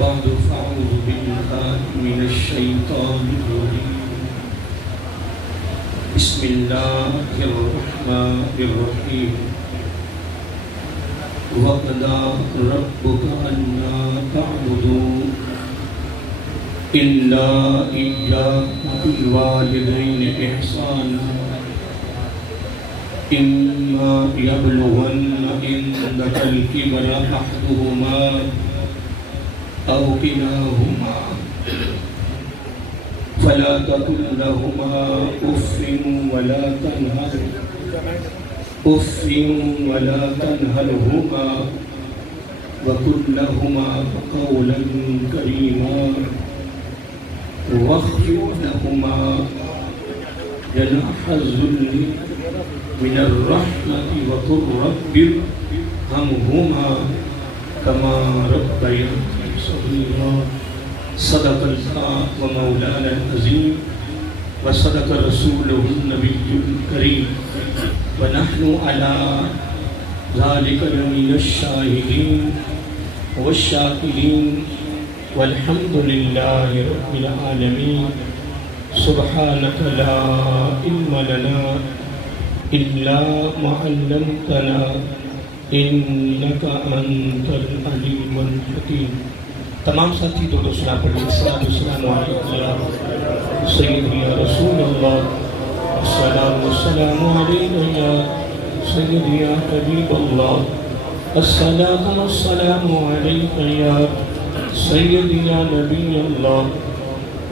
بعد فأعوذ بالله من الشيطان الرجيم بسم الله الرحمن الرحيم وقضى ربك ألا تعبدوا إلا إياه وبالوالدين إحسانا إما يبلغن عندك الكبر أحدهما أو كلاهما فلا تقل لهما أف ولا تنهرهما وقل لهما قولا كريما واخفض لهما جناح الذل من الرحمة وقل رب ارحمهما كما ربياني صغيرا صدق الله ومولانا العظيم وصدق رسوله النبي الكريم ونحن على ذلك من الشاهدين والشاكرين والحمد لله رب العالمين سبحانك لا علم لنا إلا ما علمتنا إنك أنت العليم الحكيم. تمام ساتھی دو سنا پڑھیں. السلام علیکم یا سیدی یا رسول اللہ، السلام علیکم یا سیدی یا حبیب اللہ، السلام علیکم یا سیدی یا نبی اللہ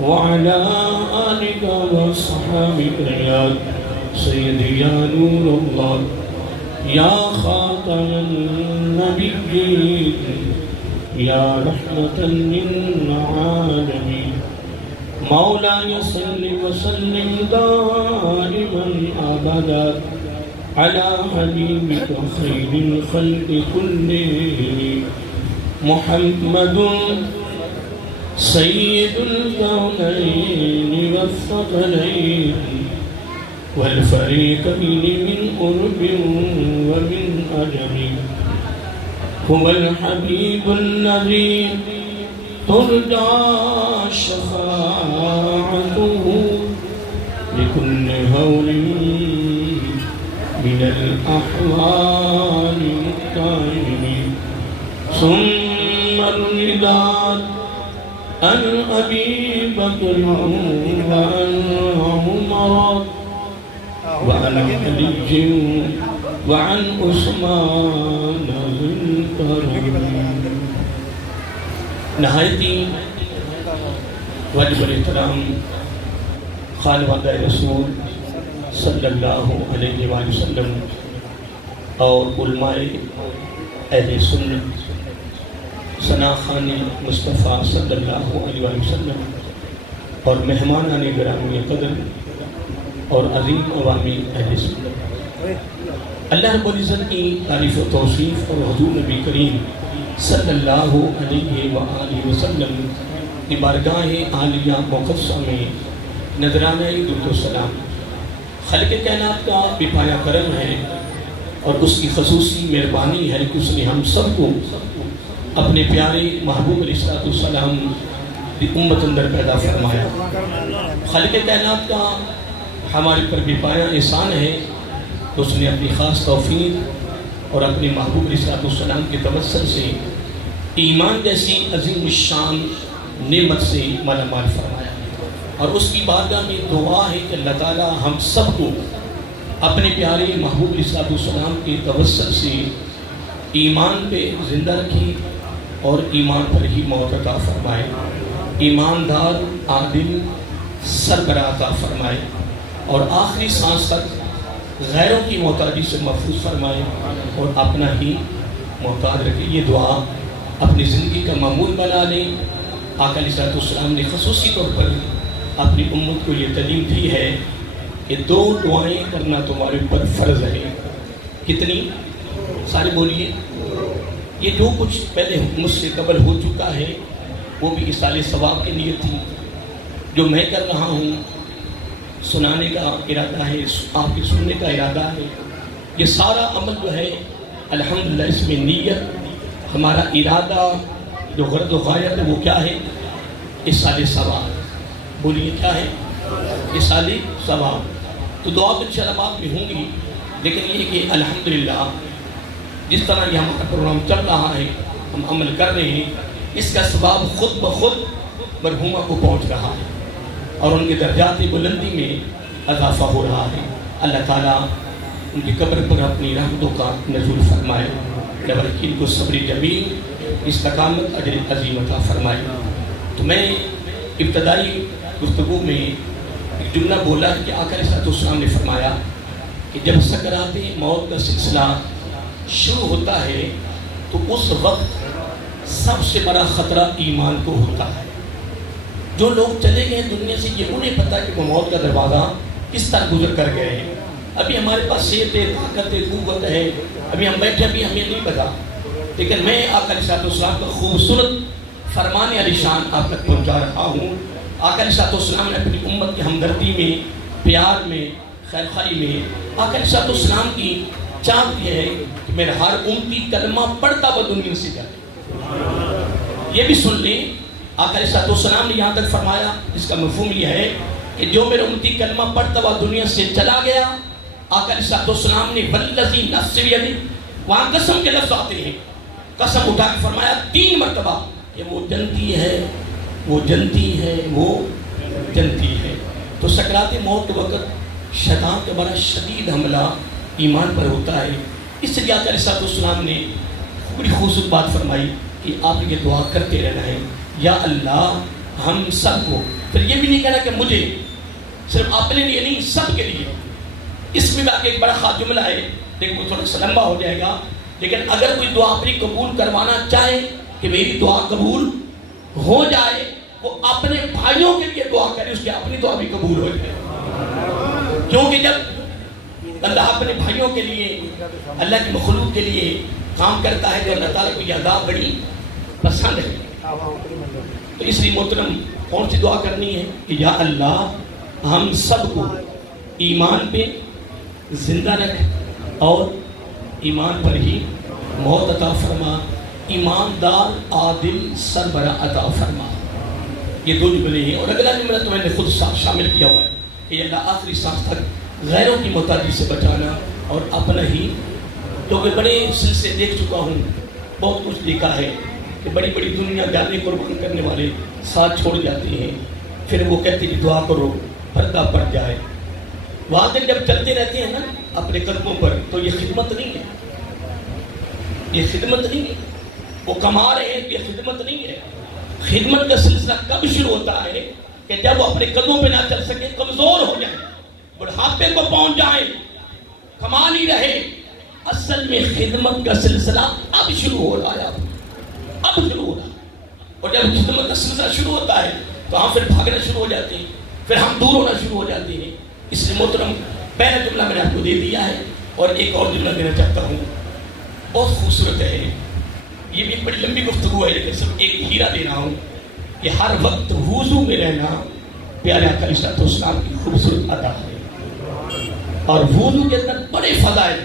وعلا آلک وصحابک یا سیدی یا نور اللہ یا خاتم النبیین یا رحمة للعالمین. مولاي صل وسلم دائما أبدا على حبيبك خير الخلق كلهم محمد سيد الكونين والثقلين والفريقين من قرب ومن عجم. هو الحبيب الذي ترجى شفاعته لكل هول من الأحوال الطائم. ثم الرداد عن أبي بكر وعن عمر وعن علي وعن عثمان ذي الكرم. نہایتی واجب الاحترام خانوادہ رسول صلی اللہ علیہ وآلہ وسلم اور علماء اہل سنت ثناخان مصطفیٰ صلی اللہ علیہ وآلہ وسلم اور مہمانان گرامی قدر اور عظیم عوامی اہل سنت، اللہ رب العزت کی تعریف و توصیف اور حضور نبی کریم صلی اللہ علیہ وآلہ وسلم کی بارگاہ عالیہ مقدسہ میں نذرانہ درود و سلام. خالق کائنات کا بے پایا کرم ہے اور اس کی خصوصی مہربانی ہے کہ اس نے ہم سب کو اپنے پیارے محبوب علیہ السلام کی امت اندر پیدا فرمایا. خالق کائنات کا ہمارے پر بے پایا احسان ہے کہ اس نے اپنی خاص توفیق اور اپنے محبوب علیہ السلام کے توسل سے ایمان جیسی عظیم الشان نعمت سے مالا مال فرمایا. اور اس کی بارگاہ میں دعا ہے کہ اللہ تعالی ہم سب کو اپنے پیارے محبوب علیہ السلام کے توسل سے ایمان پہ زندہ رکھی اور ایمان پر ہی موت عطا فرمائے. ایماندار عادل سربراہ عطا فرمائے اور آخری سانس تک غیروں کی محتاجی سے محفوظ فرمائے اور اپنا ہی محتاج رکھے. یہ دعا اپنی زندگی کا معمول بنا لیں. آقا علیہ السلام نے خصوصی طور پر اپنی امت کو یہ تعلیم دی ہے کہ 2 دعائیں کرنا تمہارے اوپر فرض ہے. کتنی؟ سارے بولیے. یہ جو کچھ پہلے مجھ سے قبل ہو چکا ہے وہ بھی اصال ثواب کی نیت تھی. جو میں کر رہا ہوں سنانے کا ارادہ ہے، آپ کے سننے کا ارادہ ہے. یہ سارا عمل جو ہے الحمدللہ اس میں نیت، ہمارا ارادہ جو غرض و غایت ہے وہ کیا ہے؟ ایصال ثواب. بولیے کیا ہے؟ ایصال ثواب. تو دعا تو انشاءاللہ بعد میں ہوں گی، لیکن یہ کہ الحمدللہ جس طرح یہ ہمارا پروگرام چل رہا ہے، ہم عمل کر رہے ہیں، اس کا ثواب خود بخود مرحومہ کو پہنچ رہا ہے اور ان کے درجات بلندی میں اضافہ ہو رہا ہے. اللہ تعالیٰ ان کی قبر پر اپنی رحمتوں کا نزول فرمائے. لبرکین کو صبر جمیل، استقامت، اجر عظیم عطا فرمائے. تو میں ابتدائی گفتگو میں ایک جملہ بولا کہ آقا علیہ السلام نے فرمایا کہ جب سکرات موت کا سلسلہ شروع ہوتا ہے تو اس وقت سب سے بڑا خطرہ ایمان کو ہوتا ہے. جو لوگ چلے گئے دنیا سے، یہ انہیں پتا کہ وہ موت کا دروازہ کس طرح گزر کر گئے ہیں. ابھی ہمارے پاس صحت ہے، طاقت ہے، قوت ہے، ابھی ہم بیٹھے، ابھی ہمیں نہیں پتا. لیکن میں آقا علیہ السلام کا خوبصورت فرمان علی شان آپ تک پہنچا رہا ہوں. آقا علیہ السلام نے اپنی امت کی ہمدردی میں، پیار میں، خیرخواہی میں آقا علیہ السلام کی چاہت یہ ہے کہ میرا ہر امتی کلمہ پڑھتا وہ دنیا سے جائے. یہ بھی سن لیں، آقا علیہ السلام نے یہاں تک فرمایا، جس کا مفہوم یہ ہے کہ جو میرا امتی کلمہ پڑھتا وہ دنیا سے چلا گیا. آقا علیہ السلام نے والذی نفس بیدہ، وہاں قسم کے لفظ آتے ہیں، قسم اٹھا کے فرمایا 3 مرتبہ کہ وہ جنتی ہے، وہ جنتی ہے، وہ جنتی ہے. تو سکرات موت کے وقت شیطان کا بڑا شدید حملہ ایمان پر ہوتا ہے. اس لیے آقا علیہ السلام نے بڑی خوبصورت بات فرمائی کہ آپ یہ دعا کرتے رہنا ہے، یا اللہ ہم سب کو. پھر یہ بھی نہیں کہنا کہ مجھے، صرف اپنے لیے نہیں، سب کے لیے. اس میں باقی ایک بڑا خاص جملہ ہے، لیکن وہ تھوڑا سا لمبا ہو جائے گا. لیکن اگر کوئی دعا اپنی قبول کروانا چاہے کہ میری دعا قبول ہو جائے، وہ اپنے بھائیوں کے لیے دعا کرے، اس کی اپنی دعا بھی قبول ہو جائے. کیونکہ جب اللہ اپنے بھائیوں کے لیے، اللہ کی مخلوق کے لیے کام کرتا ہے تو اللہ تعالیٰ کو یہ ادا بڑی پسند ہے. تو اس لیے محترم کون سی دعا کرنی ہے کہ یا اللہ ہم سب کو ایمان پہ زندہ رکھ اور ایمان پر ہی موت عطا فرما، ایماندار عادل سربراہ عطا فرما. یہ 2 جملے ہیں. اور اگلا جملہ تو میں نے خود شامل کیا ہوا ہے کہ اللہ آخری سانس تک غیروں کی محتاجی سے بچانا اور اپنا ہی. کیونکہ بڑے سلسلے دیکھ چکا ہوں، بہت کچھ دیکھا ہے کہ بڑی بڑی دنیا جانے قربان کرنے والے ساتھ چھوڑ جاتے ہیں، پھر وہ کہتے ہیں دعا کرو پردہ پڑ جائے. وہاں تک جب چلتے رہتے ہیں نا اپنے قدموں پر، تو یہ خدمت نہیں ہے، یہ خدمت نہیں ہے. وہ کما رہے ہیں، یہ خدمت نہیں ہے. خدمت کا سلسلہ کب شروع ہوتا ہے کہ جب وہ اپنے قدموں پہ نہ چل سکے، کمزور ہو جائیں، بڑھاپے کو پہنچ جائیں، کما نہیں رہے. اصل میں خدمت کا سلسلہ اب شروع ہو رہا ہے، اب شروع ہو رہا ہے. اور جب خدمت کا سلسلہ شروع ہوتا ہے تو ہم پھر بھاگنا شروع ہو جاتے ہیں، پھر ہم دور ہونا شروع ہو جاتے ہیں. اس لیے محترم پہلا جملہ میں نے آپ کو دے دیا ہے، اور ایک اور جملہ دینا چاہتا ہوں، بہت خوبصورت ہے. یہ بھی بڑی لمبی گفتگو ہے، لیکن صرف ایک ہیرا دے رہا ہوں کہ ہر وقت وضو میں رہنا پیارے آقا علیہ السلام کی خوبصورت ادا ہے. اور وضو کے اندر بڑے فضائل،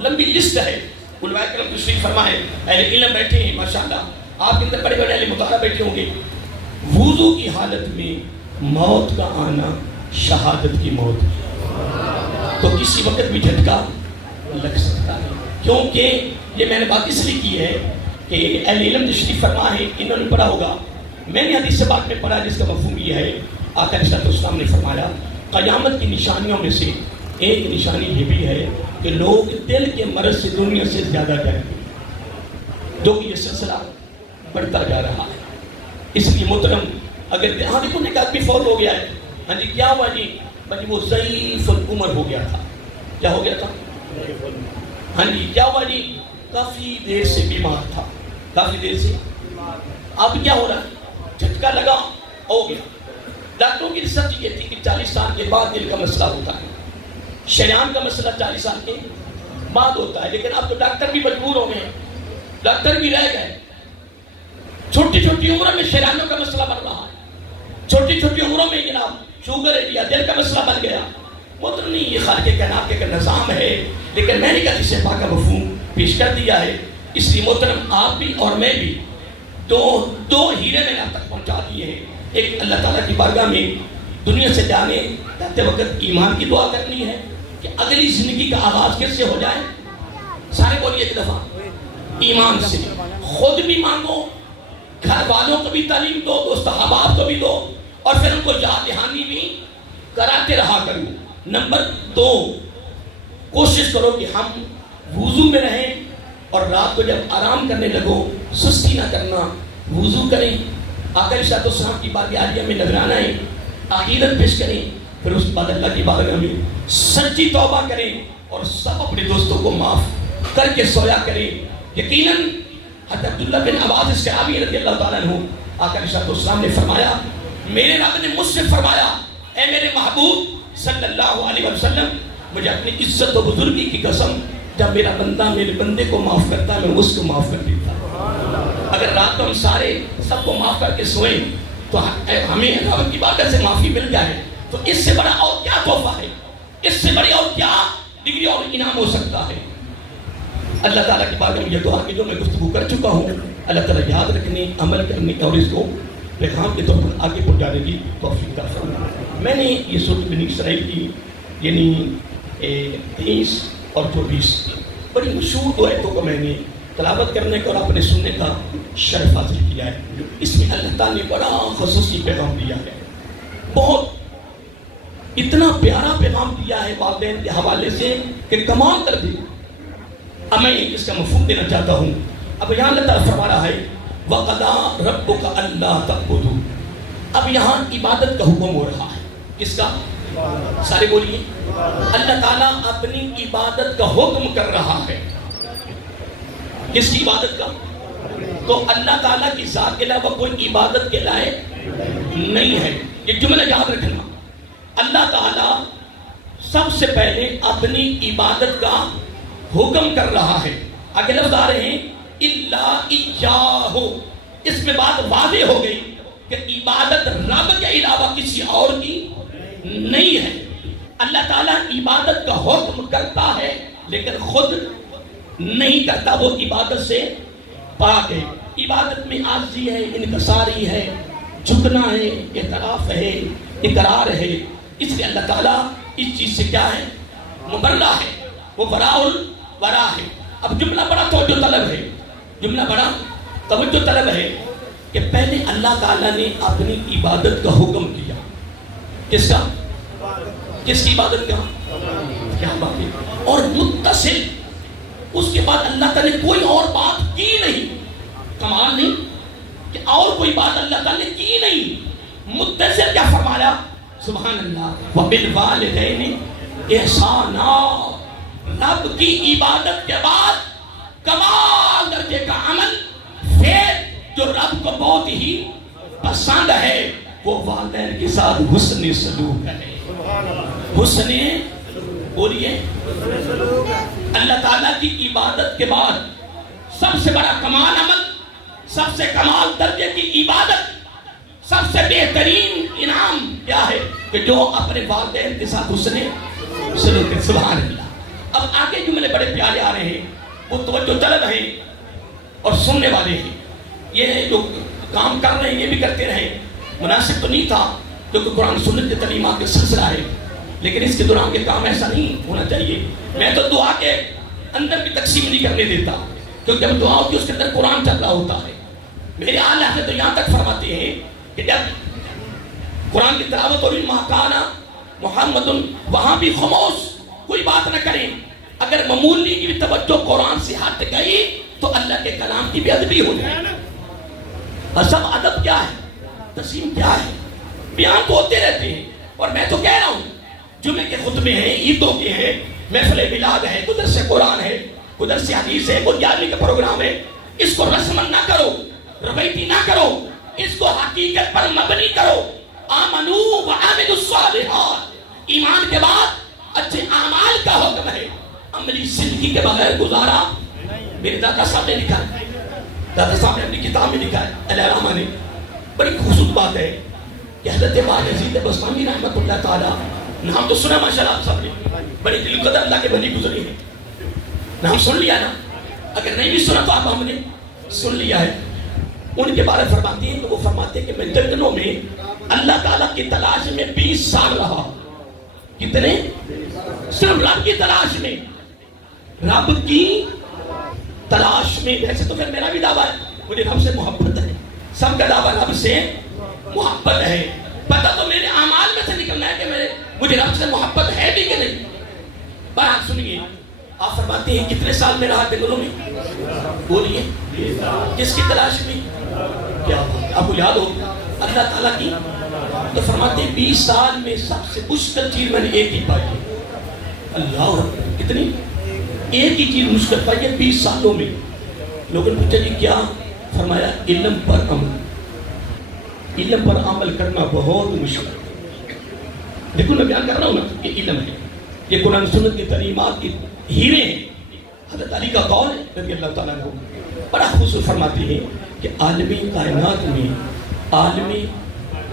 لمبی لسٹ ہے. علماء کرام تشریف فرمائے، اہل علم بیٹھے ہیں ماشاءاللہ، آپ کے اندر بڑے بڑے اہل مطالعہ بیٹھے ہوں گے. وضو کی حالت میں موت کا آنا شہادت کی موت ہے. تو کسی وقت بھی جھٹکا لگ سکتا ہے. کیونکہ یہ میں نے بات اس لیے کی ہے کہ اہل علم تشریف فرما ہے، انہوں نے پڑھا ہوگا. میں نے حدیث سے بات میں پڑھا جس کا مفہوم یہ ہے، آقا علیہ السلام نے فرمایا قیامت کی نشانیوں میں سے ایک نشانی یہ بھی ہے کہ لوگ دل کے مرض سے دنیا سے زیادہ جائیں گے، جو کہ یہ سلسلہ بڑھتا جا رہا ہے. اس لیے محترم اگر ہاں دیکھو ایک آدمی فوت ہو گیا ہے، ہاں جی کیا ہوا جی؟ بھائی وہ ضعیف العمر ہو گیا تھا. کیا ہو گیا تھا؟ ہاں جی کیا ہوا جی؟ کافی دیر سے بیمار تھا، کافی دیر سے. اب کیا ہو رہا ہے؟ جھٹکا لگا، ہو گیا. ڈاکٹروں کی ریسرچ یہ تھی کہ 40 سال کے بعد دل کا مسئلہ ہوتا ہے، شریان کا مسئلہ 40 سال کے بعد ہوتا ہے. لیکن اب تو ڈاکٹر بھی مجبور ہو گئے، ڈاکٹر بھی رہ گئے. چھوٹی چھوٹی عمروں میں شریانوں کا مسئلہ بن رہا ہے، چھوٹی چھوٹی عمروں میں جناب شوگر ہے یا دل کا مسئلہ بن گیا. مطلب نہیں، یہ خالق کائنات کے نظام ہے. لیکن میں نے کہا اسے پاک کا مفہوم پیش کر دیا ہے. اس لیے محترم آپ بھی اور میں بھی دو ہیرے میں نے آپ تک پہنچا دیے ہیں. ایک اللہ تعالیٰ کی بارگاہ میں دنیا سے جاتے وقت ایمان کی دعا کرنی ہے کہ اگلی زندگی کا آغاز کس سے ہو جائے. سارے بولیے ایک دفعہ, ایمان سے. خود بھی مانگو, گھر والوں کو بھی تعلیم دو, دوست احباب کو بھی دو, اور پھر ان کو یاد دہانی بھی کراتے رہا کرو. نمبر 2, کوشش کرو کہ ہم وضو میں رہیں, اور رات کو جب آرام کرنے لگو سستی نہ کرنا, وضو کریں, آقا علیہ السلام کی بارگاہ عالیہ میں نذرانہ ہے عقیدت پیش کریں, پھر اس کے بعد اللہ کی بارگاہ میں سچی توبہ کریں, اور سب اپنے دوستوں کو معاف کر کے سویا کریں. یقیناً حضرت عبداللہ بن عباس الصحابی رضی اللہ تعالیٰ عنہ, آقا علیہ السلام نے فرمایا, میرے رب نے مجھ سے فرمایا, اے میرے محبوب صلی اللہ علیہ وسلم, مجھے اپنی عزت و بزرگی کی قسم, جب میرا بندہ میرے بندے کو معاف کرتا ہے میں اس کو معاف کر دیتا. اگر رات کو ہم سارے سب کو معاف کر کے سوئیں تو ہمیں رب کی بارگاہ سے معافی مل جائے, تو اس سے بڑا اور کیا تحفہ ہے, اس سے بڑی اور کیا ڈگری اور انعام ہو سکتا ہے. اللہ تعالیٰ کی بارگاہ میں یہ دعا کہ جو میں گفتگو کر چکا ہوں, اللہ تعالیٰ یاد رکھنے, عمل کرنے اور اس کو پیغام کے طور پر آگے پہنچانے کی توفیق عطا فرمائے. میں نے یہ سورۃ بنی اسرائیل کی یعنی 23 اور 24 بڑی مشہور دو آیتوں کو میں نے تلاوت کرنے کا اور اپنے سننے کا شرف حاصل کیا ہے. اس میں اللہ تعالیٰ نے بڑا خصوصی پیغام دیا ہے, بہت اتنا پیارا پیغام دیا ہے والدین کے حوالے سے کہ کمال کر دی. اب میں اس کا مفہوم دینا چاہتا ہوں. اب یہاں اللہ تعالیٰ فرما رہا ہے وَقَضَىٰ رَبُّكَ أَلَّا تَعْبُدُوا. اب یہاں عبادت کا حکم ہو رہا ہے. کس کا؟ سارے بولیے. اللہ تعالیٰ اپنی عبادت کا حکم کر رہا ہے. کس کی عبادت کا؟ تو اللہ تعالیٰ کی ذات کے علاوہ کوئی عبادت کے لائق نہیں ہے. یہ جملہ یاد رکھنا. اللہ تعالیٰ سب سے پہلے اپنی عبادت کا حکم کر رہا ہے. آگے لفظ آ رہے ہیں اِلَّا إِيَّاهُ. اس میں بات واضح ہو گئی کہ عبادت رب کے علاوہ کسی اور کی نہیں ہے. اللہ تعالیٰ عبادت کا حکم کرتا ہے لیکن خود نہیں کرتا, وہ عبادت سے پاک ہے. عبادت میں عاجزی ہے, انکساری ہے, جھکنا ہے, اعتراف ہے, اقرار ہے. اس لیے اللہ تعالیٰ اس چیز سے کیا ہے؟ مبرہ ہے, وہ وراء الورا ہے. اب جملہ بڑا توجہ طلب ہے, جملہ بڑا توجہ طلب ہے کہ پہلے اللہ تعالیٰ نے اپنی عبادت کا حکم کیا. کس کا؟ کس کی عبادت کا؟ کیا بات ہے. اور متصل اس کے بعد اللہ تعالیٰ نے کوئی اور بات کی نہیں. کمال نہیں کہ اور کوئی بات اللہ تعالیٰ نے کی نہیں. متصل کیا فرمایا؟ سبحان اللہ. وَبِالْوَالِدَيْنِ إِحْسَانًا. رب کی عبادت کے بعد کمال درجے کا عمل پھر جو رب کو بہت ہی پسند ہے وہ والدین کے ساتھ حسن سلوک ہے. حسن بولیے. اللہ تعالیٰ کی عبادت کے بعد سب سے بڑا کمال عمل, سب سے کمال درجے کی عبادت, سب سے بہترین انعام کیا ہے کہ جو اپنے والدین کے ساتھ حسن سلوک ہے. سبحان اللہ. اب آگے جملے بڑے پیارے آ رہے ہیں, وہ توجہ طلب ہیں اور سننے والے ہیں. یہ جو کام کر رہے ہیں یہ بھی کرتے رہے. مناسب تو نہیں تھا کیونکہ قرآن سنت کے تعلیمات کا سلسلہ ہے, لیکن اس کے دوران یہ کام ایسا نہیں ہونا چاہیے. میں تو دعا کے اندر بھی تقسیم نہیں کرنے دیتا کیونکہ جب دعا ہوتی ہے اس کے اندر قرآن چل رہا ہوتا ہے. میرے اعلیٰ حضرت تو یہاں تک فرماتے ہیں کہ جب قرآن کی تلاوت اور ما کان محمد, وہاں بھی خاموش, کوئی بات نہ کریں. اگر معمولی کی توجہ قرآن سے ہٹ گئی تو اللہ کے کلام کی بے ادبی ہو جائے. سب ادب کیا ہے, تسلیم کیا ہے, بیان تو ہوتے رہتے ہیں. اور میں تو کہہ رہا ہوں جمعے کے خطبے ہیں, عیدوں کے ہیں, محفل میلاد ہے, کدھر سے قرآن ہے, کدھر سے حدیث ہے, کوئی 11ویں کا پروگرام ہے. اس کو رسمن نہ کرو, روایتی نہ کرو, اس کو حقیقت پر مبنی کرو. آمنوا وعملوا الصالحات. ایمان کے بعد اچھے اعمال کا حکم ہے. عملی زندگی کے بغیر گزارا. میرے دادا صاحب نے لکھا ہے, دادا صاحب نے اپنی کتاب میں لکھا ہے, العلامہ نے, بڑی خوبصورت بات ہے کہ حضرت باجزید بسطامی رحمۃ اللہ تعالیٰ, نام تو سنا ماشاءاللہ آپ سب نے, بڑی دل قدر اللہ کے بھلی گزری ہے. نام سن لیا نا, اگر نہیں بھی سنا تو آپ ہم نے سن لیا ہے. ان کے بارے فرماتی ہیں کہ وہ فرماتے ہیں کہ میں جنگلوں میں اللہ تعالیٰ کی تلاش میں 20 سال رہا. کتنے؟ صرف رب کی تلاش میں، رب کی تلاش میں. ویسے تو پھر میرا بھی دعویٰ ہے مجھے رب سے محبت ہے، سب کا دعویٰ رب سے محبت ہے. پتہ تو میرے اعمال میں سے نکلنا ہے کہ مجھے رب سے محبت ہے بھی کہ نہیں. بات سنیے، آپ فرماتے ہیں کتنے سال میں رہا جنگلوں میں؟ بولیے. کس کی تلاش میں؟ کیا آپ کو یاد ہو اللہ تعالیٰ کی؟ تو فرماتے ہیں 20 سال میں سب سے مشکل چیز میں نے ایک ہی پائی. اللہ کتنی؟ ایک ہی چیز مشکل پائی ہے 20 سالوں میں. لوگوں نے پوچھا جی کیا؟ فرمایا علم پر عمل. علم پر عمل کرنا بہت مشکل ہے. دیکھو میں بیان کر رہا ہوں نا، یہ علم ہے، یہ قرآن سنت کی تعلیمات کی ہیرے ہیں. حضرت علی کا قول ہے رضی اللہ تعالیٰ عنہ، بڑا خصوص فرماتے ہیں کہ عالمی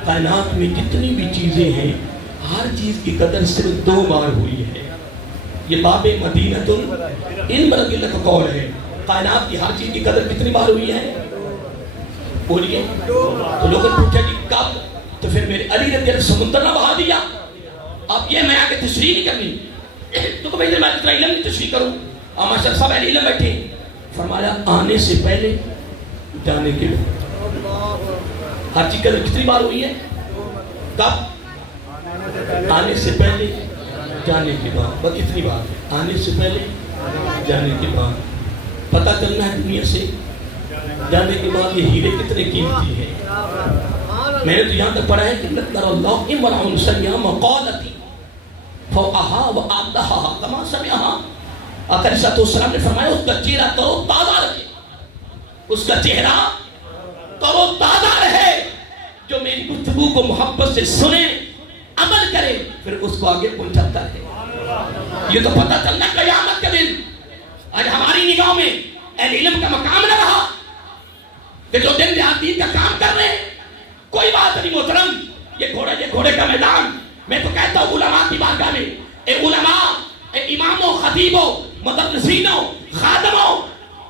کائنات میں جتنی بھی چیزیں ہیں ہر چیز کی قدر صرف 2 بار ہوئی ہے. یہ باب مدینۃ العلم رضی اللہ کا قول ہے. کائنات کی ہر چیز کی قدر کتنی بار ہوئی ہے؟ بولیے. تو لوگوں نے پوچھا جی کب؟ تو پھر میرے علی رضی اللہ سمندر نہ بہا دیا. اب یہ میں آگے تشریح نہیں کرنی تو میں اتنا علم نہیں تشریح کروں. ماشاء اللہ سب اہل علم بیٹھے. فرمایا آنے سے پہلے جانے کے بعد ہر چیز قدر کتنی بار ہوئی ہے؟ کب؟ آنے سے پہلے جانے کے بعد. بس اتنی بات، آنے سے پہلے جانے کے بعد. پتہ چلنا ہے دنیا سے جانے کے بعد یہ ہیرے کتنے قیمتی ہیں. میں نے تو یہاں تک پڑھا ہے کہ نذر اللہ امرأ سمع مقالتی فوقها وآدها کما سمعها. آقا علیہ السلام نے فرمایا اس کا چہرہ ترو تازہ رہے، اس کا چہرہ ترو تازہ رہے جو میری گفتگو کو محبت سے سنے، عمل کرے، پھر اس کو آگے پہنچاتا ہے. یہ تو پتہ چلنا قیامت کا دن. آج ہماری نگاہ میں اہل علم کا مقام نہ رہا کہ جو دن دین کا کام کر رہے ہیں. کوئی بات نہیں محترم، یہ گھوڑے کا میدان. میں تو کہتا ہوں علماء کی بارگاہ میں، اے علماء، اے اماموں، خطیبوں، مدرسینوں، خادموں،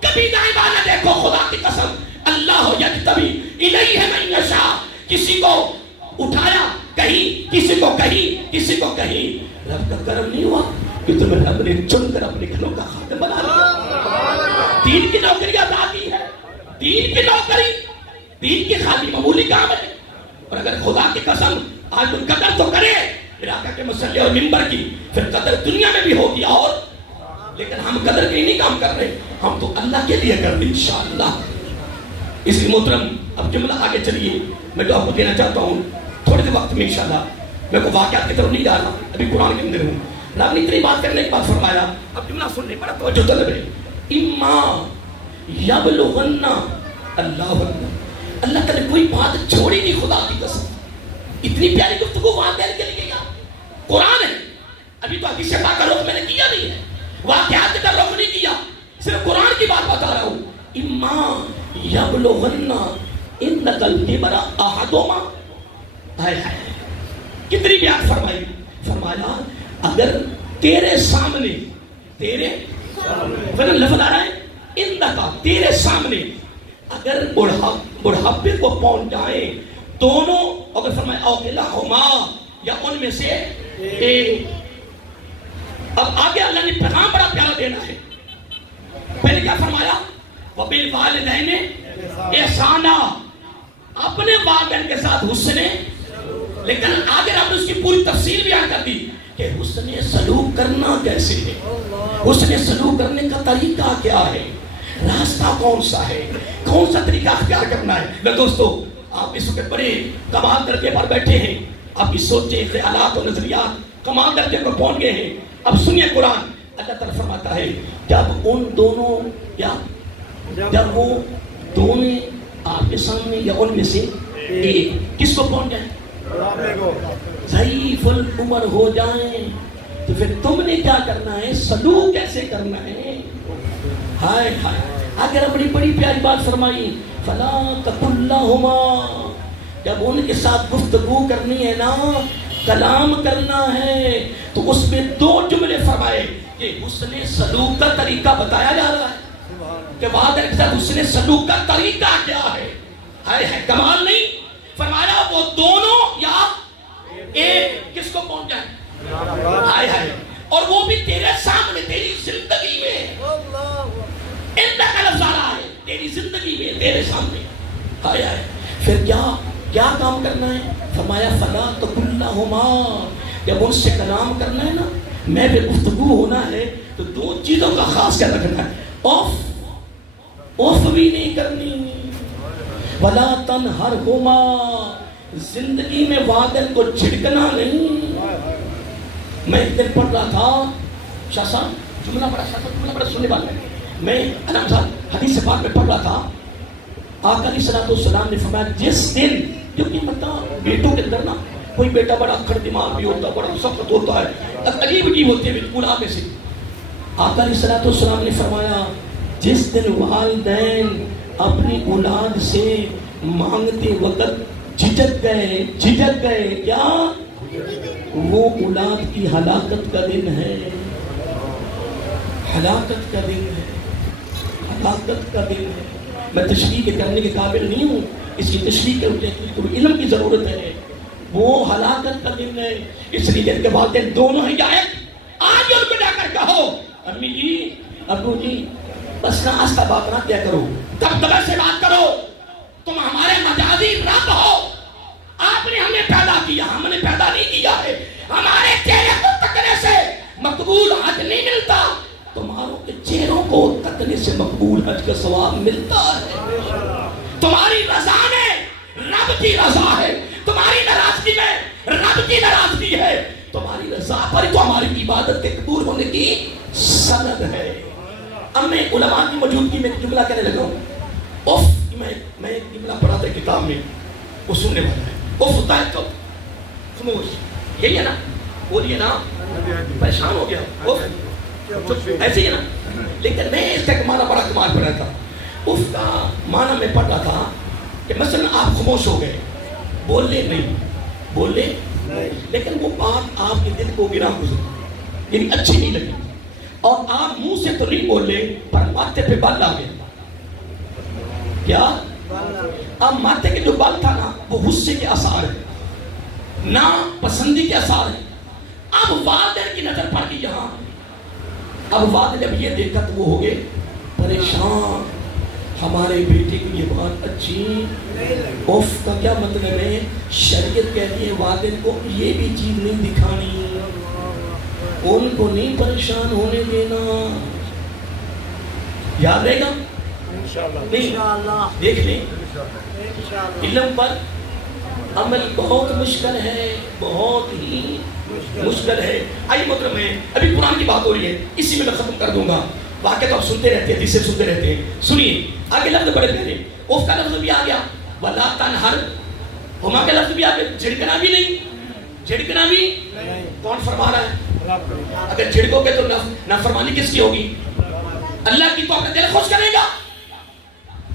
کبھی دائیں نہ دیکھو. خدا کی قسم، اللہ یجتبی الیہ من یشاء. کسی کو اٹھایا کہیں، کسی کو کہیں، کسی کو کہیں. رب کا کرم نہیں ہوا کہ تمہیں رب نے چن کر اپنے گھروں کا خادم بنا لیا. دین کی نوکری عطا کی ہے، دین کی نوکری، دین کی خالی معمولی کام ہے. اور اگر خدا کی قسم آج تم قدر تو کرے علاقہ کے مسئلے اور منبر کی، پھر قدر دنیا میں بھی ہوگی. اور لیکن ہم قدر کے نہیں کام کر رہے، ہم تو اللہ کے لیے کر رہے انشاءاللہ. اس لیے محترم اب جملہ آگے چلیے. میں تو آپ کو دینا چاہتا ہوں تھوڑے سے وقت میں انشاءاللہ. میں کو واقعات کی طرف نہیں جا رہا، ابھی قرآن کے اندر ہوں. رب نے اتنی بات کرنے کے بعد فرمایا، اب جملہ سننے پر توجہ طلب ہے. اما یبلغن اللہ تعالیٰ نے کوئی بات چھوڑی نہیں. خدا کی قسم اتنی پیاری گفتگو وہاں دینے کے لیے گیا. قرآن ہے، ابھی تو حدیث پاک کا رخ میں نے کیا نہیں ہے، واقعات کا رخ نہیں کیا، صرف قرآن کی بات بتا رہا ہوں. اما یبلغن عندک الکبر احدہما. ہائے ہائے کتنی بیان فرمائی. فرمایا اگر تیرے سامنے لفظ آ رہا ہے اندکا، تیرے سامنے اگر بڑھاپے کو پہنچ جائیں دونوں، اگر فرمایا اوکلہما، یا ان میں سے ایک. اب آگے اللہ نے پیغام بڑا پیارا دینا ہے. پہلے کیا فرمایا؟ وَبِالْوَالِدَيْنِ احسانا، اپنے والدین کے ساتھ حسن. لیکن آگے رب نے اس کی پوری تفصیل بیان کر دی کہ حسن سلوک کرنا کیسے ہے، حسن سلوک کرنے کا طریقہ کیا ہے، راستہ کون سا ہے، کون سا طریقہ اختیار کرنا ہے. میں دوستو آپ اس وقت بڑے کمال درجے پر بیٹھے ہیں، آپ کی سوچیں، خیالات اور نظریات کمال درجے پر پہنچ گئے ہیں. اب سنیے قرآن. اللہ تعالیٰ فرماتا ہے جب ان دونوں یا جب وہ دونوں آپ کے سامنے یا ان میں سے ایک کس کو پہنچ جائیں، ضعیف العمر ہو جائیں، تو پھر تم نے کیا کرنا ہے، سلوک کیسے کرنا ہے. ہائے ہائے اگر اپنی بڑی پیاری بات فرمائی، فلا تقل لہما، جب ان کے ساتھ گفتگو کرنی ہے نا، کلام کرنا ہے، تو اس میں 2 جملے فرمائے. یہ حسن سلوک کا طریقہ بتایا جا رہا ہے کہ والدین کے ساتھ حسن سلوک کا طریقہ کیا ہے. ہے کمال نہیں فرمایا وہ دونوں یا ایک کس کو پہنچ جائے ہائے اور وہ بھی تیرے سامنے تیری زندگی میں اندہ کا لفظ آ رہا ہے تیری زندگی میں تیرے سامنے ہائے پھر کیا کام کرنا ہے فرمایا فلا تقل لہما جب ان سے کلام کرنا ہے نا میں بھی گفتگو ہونا ہے تو دو چیزوں کا خاص کیا رکھنا ہے اوف بھی نہیں کرنی ولا تنہرہما زندگی میں والدین کو چھڑکنا نہیں میں ایک دن پڑھ رہا تھا شاہ صاحب جملہ بڑا سننے والا ہے میں علام صاحب حدیث پاک میں پڑھ رہا تھا آقا علیہ السلام نے فرمایا جس دن کیونکہ مطلب بیٹوں کے اندر نا کوئی بیٹا بڑا کھڑ دماغ بھی ہوتا بڑا سخت ہوتا ہے عجیب ہوتے ہیں بالکل آپ میں سے آقا علیہ السلام نے فرمایا جس دن والدین اپنی اولاد سے مانگتے وقت جھجک گئے کیا وہ اولاد کی ہلاکت کا دن ہے ہلاکت کا دن ہے میں تشریح کرنے کے قابل نہیں ہوں اس کی تشریح کے علم کی ضرورت ہے وہ ہلاکت کا دن ہے اس لیے جن کے والدین دونوں ہی آئے آج ان کو جا کر کہو امی جی ابو جی بس نہ آستہ بات نہ کیا کرو دبدبے سے بات کرو تم ہمارے مجازی رب ہو آپ نے ہمیں پیدا کیا ہم نے پیدا نہیں کیا ہے ہمارے چہرے کو تکنے سے مقبول حج نہیں ملتا تمہاروں کے چہروں کو تکنے سے مقبول حج کا ثواب ملتا ہے تمہاری رضا میں رب کی رضا ہے تمہاری ناراضگی میں رب کی ناراضگی ہے تمہاری رضا پر تو ہماری عبادت کے قبول ہونے کی سند ہے اب میں علماء کی موجودگی میں جملہ کہنے لگا ہوں میں ایک جملہ پڑھا تھا کتاب میں وہ سننے والا ہے ہوتا ہے تو خاموش یہی ہے نا بولیے نا پریشان ہو گیا ایسے ہی ہے نا لیکن میں اس کا معنی بڑا کمال پڑھا تھا اس کا معنی میں پڑھ رہا تھا کہ مثلا آپ خاموش ہو گئے بولے لیکن وہ بات آپ کے دل کو گرا گزری یعنی اچھی نہیں لگی اور آپ منہ سے تو نہیں بولے پر ماتھے پہ بال آ گیا کیا اب ماتھے کے جو بال تھا نا وہ غصے کے آثار ہے نا پسندی کے آثار ہے اب والدین کی نظر پڑ گئی یہاں اب والد جب یہ دیکھا تو وہ ہو گئے پریشان ہمارے بیٹے کو یہ بات اچھی اوف کا کیا مطلب ہے شریعت کہتی ہے والدین کو یہ بھی چیز نہیں دکھانی ان کو نہیں پریشان ہونے دینا یاد رہے گا انشاءاللہ دیکھ لیں علم پر عمل بہت مشکل ہے بہت ہی مشکل ہے آئیے محترم ہے ابھی قرآن کی بات ہو رہی ہے اسی میں ختم کر دوں گا واقعہ تو آپ سنتے رہتے ہیں جسے سنتے رہتے ہیں سنیے آگے لفظ بڑے پیارے اوف کا لفظ بھی آ گیا ولا تنہر ہما کا لفظ بھی آ گیا جھڑکنا بھی نہیں جھڑکنا بھی کون فرما رہا ہے اگر جھڑکو گے تو نافرمانی کس کی ہوگی اللہ کی تو اپنے دل خوش کرے گا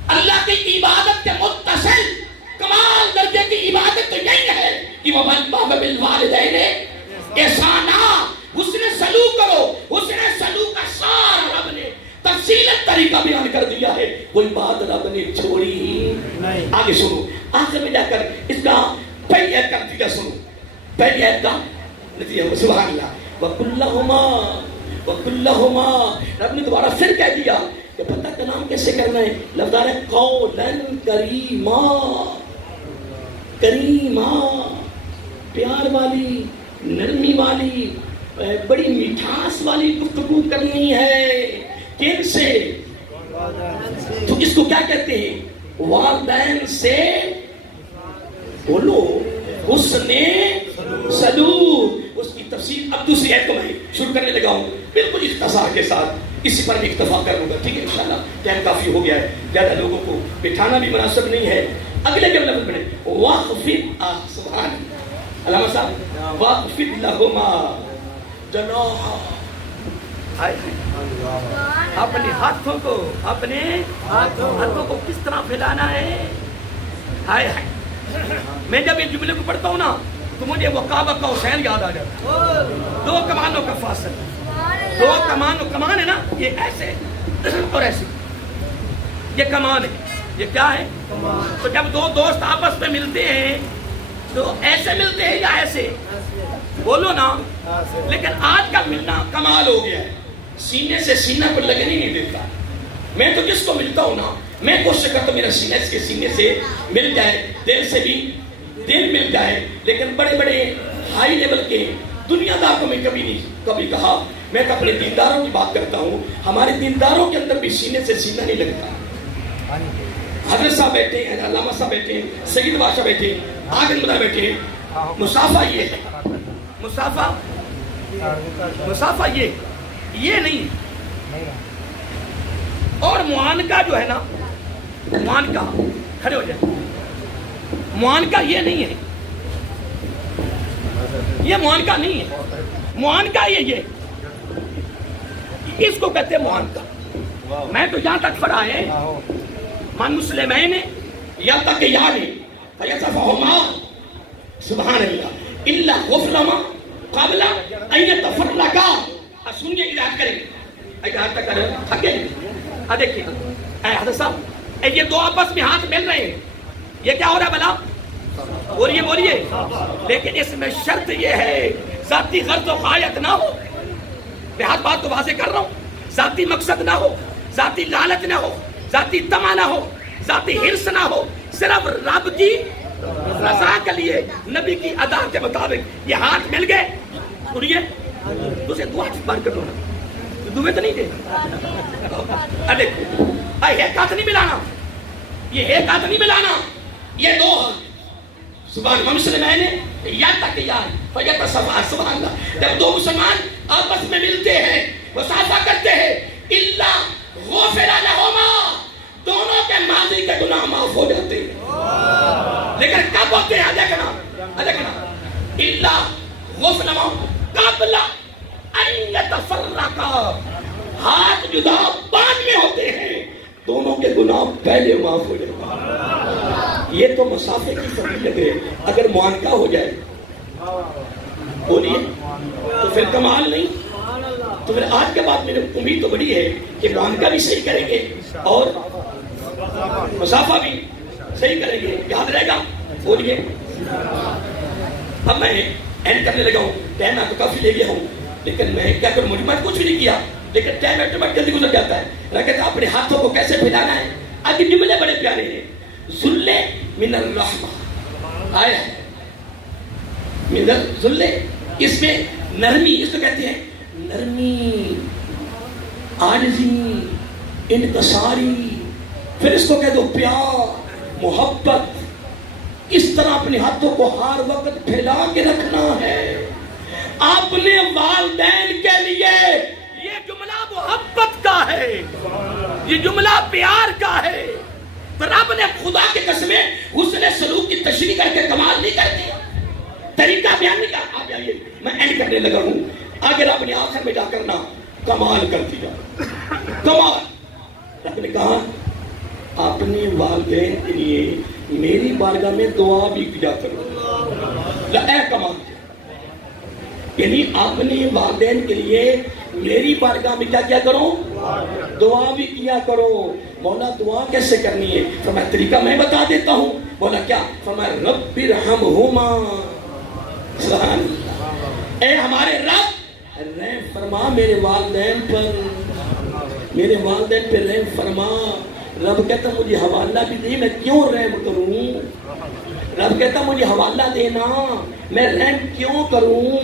اللہ کی عبادت کے متصل کمال درجے کی عبادت تو یہی ہے کہ وہ بالوالدین احسانا حسن سلوک کرو حسن سلوک کا سارا رب نے تفصیلت طریقہ بیان کر دیا ہے کوئی بات رب نے چھوڑی ہی نہیں آگے سنو آخر میں جا کر اس کا پہلی آیت کا نتیجہ سنو پہلی آیت کا نتیجہ سبحان اللہ وَقُلْ لَهُمَا رب نے دوبارہ پھر کہہ دیا کہ پتہ کلام کیسے کرنا ہے لفظ آ رہا ہے قَوْلًا كَرِيمًا کریمہ پیار والی نرمی والی بڑی مٹھاس والی گفتگو کرنی ہے کن سے تو اس کو کیا کہتے ہیں والدین سے بولو حسن سلوک اس کی تفصیل اب دوسری آیت کو میں شروع کرنے لگا ہوں بالکل اختصار کے ساتھ اسی پر بھی اکتفا کروں گا ٹھیک ہے انشاءاللہ ٹائم کافی ہو گیا ہے زیادہ لوگوں کو بٹھانا بھی مناسب نہیں ہے اگلے جب لفظ بنے واخفض سبحان علامہ صاحب واخفض لہما جناحا اپنے ہاتھوں کو کس طرح پھیلانا ہے ہائے ہائے میں جب یہ جملے کو پڑھتا ہوں نا تو مجھے وہ کعبہ کا حسین یاد آ جاتا دو کمانوں کا فاصلہ دو کمان ہے نا یہ ایسے اور ایسے یہ کمان ہے یہ کیا ہے؟ تو جب دو دوست آپس میں ملتے ہیں تو ایسے ملتے ہیں یا ایسے؟ بولو نا. لیکن آج کا ملنا کمال ہو گیا ہے, سینے سے سینہ کو لگنے نہیں دیتا. میں تو جس کو ملتا ہوں نا, میں کوشش کرتا ہوں میرا سینہ اس کے سینے سے مل جائے, دل سے بھی دل مل جائے. لیکن بڑے بڑے ہائی لیول کے دنیا دار کو میں کبھی کہا, میں تو اپنے دینداروں کی بات کرتا ہوں, ہمارے دینداروں کے اندر بھی سینے سے سینہ نہیں لگتا. حضرت صاحب بیٹھے ہیں, علامہ صاحب بیٹھے ہیں, سید بادشاہ بیٹھے ہیں, آگے مدار بیٹھے ہیں. مسافہ یہ ہے, مسافہ یہ نہیں. اور معانقہ جو ہے نا, معانقہ کھڑے ہو جائے, معانقہ یہ نہیں ہے, یہ معانقہ نہیں ہے. معانقہ یہ اس کو کہتے ہیں معانقہ. میں تو یہاں تک پڑھا ہے, من مسلمین یلتقیان فیصفہما سبحان اللہ الا غفرما قبل ان یتفرقا. سنیے اجازت کریں, اجازت کریں, تھکے. دیکھیے اے حضرت صاحب, یہ دو آپس میں ہاتھ مل رہے ہیں, یہ کیا ہو رہا ہے بلا؟ بولیے. لیکن اس میں شرط یہ ہے ذاتی غرض و غایت نہ ہو. میں ہر بات کو واضح کر رہا ہوں, ذاتی مقصد نہ ہو, ذاتی لالچ نہ ہو, ذاتی تما نہ ہو, ذاتی حرص نہ ہو, صرف رب کی رضا کے لیے نبی کی ادا کے مطابق یہ ہاتھ مل گئے. سنیے, دوسرے دو ہاتھ بار کر دو نا, دعوے تو نہیں دے. دیکھو ایک ہاتھ نہیں ملانا, یہ ایک ہاتھ نہیں ملانا, یہ دو ہاتھ. سبحان مسلمین یلتقیان فیتصافحان. سبحان اللہ. جب دو مسلمان آپس میں ملتے ہیں, مصافحہ کرتے ہیں, الا غفر لہما, دونوں کے ماضی کے گناہ معاف ہو جاتے ہیں. لیکن کب ہوتے ہیں؟ دیکھنا الا غفر لہما قبل ان یتفرقا. ہاتھ جدا بعد میں ہوتے ہیں, دونوں کے گناہ پہلے معاف ہو جاتے ہیں. یہ تو مسافے کی فضیلت ہے. اگر معانقہ ہو جائے بولیے تو پھر کمال نہیں. تو پھر آج کے بعد میری امید تو بڑی ہے کہ معانقہ بھی صحیح کریں گے اور مسافہ بھی صحیح کریں گے. یاد رہے گا. بولیے. اب میں اینڈ کرنے لگا ہوں, ٹائم میں تو کافی لے گیا ہوں, لیکن میں کیا کروں, مجھے کچھ بھی نہیں کیا, لیکن ٹائم ایٹومیٹک جلدی گزر جاتا ہے. رکھتے اپنے ہاتھوں کو کیسے پھیلانا ہے. آگے جملے بڑے پیارے ہیں. ذل من الرحمہ آیا ہے, من الذل, اس میں نرمی, اس کو کہتے ہیں نرمی, عاجزی, انکساری. پھر اس کو کہہ دو پیار, محبت. اس طرح اپنے ہاتھوں کو ہر وقت پھیلا کے رکھنا ہے اپنے والدین کے لیے. یہ جملہ محبت کا ہے, یہ جملہ پیار کا ہے. تو رب نے خدا کے قسمیں حسن سلوک کی تشریح کر کے کمال نہیں کر دیا, طریقہ بیان نہیں کر. آپ آئیے, میں اینڈ کرنے لگا ہوں. آگے رب نے آخر میں جا کرنا کمال کر دیا. کمال رب نے کہا اپنے والدین کے لیے میری بارگاہ میں دعا بھی کیا کرو. اے کمال, یعنی اپنے والدین کے لیے میری بارگاہ میں کیا کرو, دعا بھی کیا کرو. مولا دعا کیسے کرنی ہے؟ فرمایا طریقہ میں بتا دیتا ہوں. بولا کیا؟ فرمایا رب ارحمہما. سبحان اللہ. اے ہمارے رب رحم فرما میرے والدین پر, میرے والدین پہ رحم فرما. رب کہتا مجھے حوالہ بھی دے, میں کیوں رحم کروں. رب کہتا مجھے حوالہ دینا, میں رحم کیوں کروں.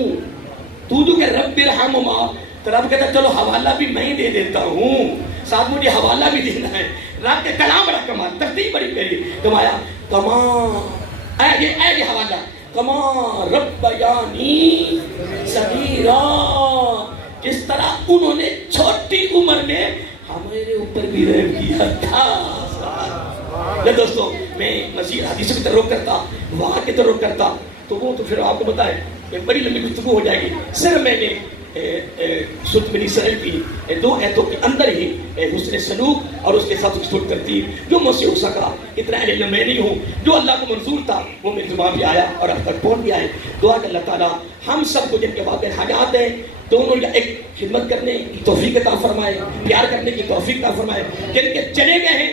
تو جو کہ رب ارحمہما, تو رب کہتا چلو حوالہ بھی میں ہی دے دیتا ہوں, ساتھ مجھے حوالہ بھی دینا ہے. رب کے کلام بڑا کمال, ترتیب بڑی پیاری. کمایا کما اے حوالہ کما ربیانی صغیرا. جس طرح انہوں نے چھوٹی عمر میں ہمارے اوپر بھی رحم کیا تھا. دوستو میں مزید حدیثوں کی طرف کرتا, وہاں کی طرف کرتا, تو وہ تو پھر آپ کو بتائے ایک بڑی لمبی گفتگو ہو جائے گی. صرف میں نے سورۃ بنی اسرائیل کی دو آیتوں کے اندر ہی حسن سلوک اور اس کے ساتھ اس ترتیب جو مجھ سے ہو سکا, اتنا علم میں نہیں ہوں, جو اللہ کو منظور تھا وہ میری زبان پہ آیا اور اب تک پہنچ گیا ہے. دعا کہ اللہ تعالیٰ ہم سب کو جن کے بعد حاجات ہیں دونوں ایک خدمت کرنے کی توفیق عطا فرمائے, پیار کرنے کی توفیق عطا فرمائے. جن کے چلے گئے ہیں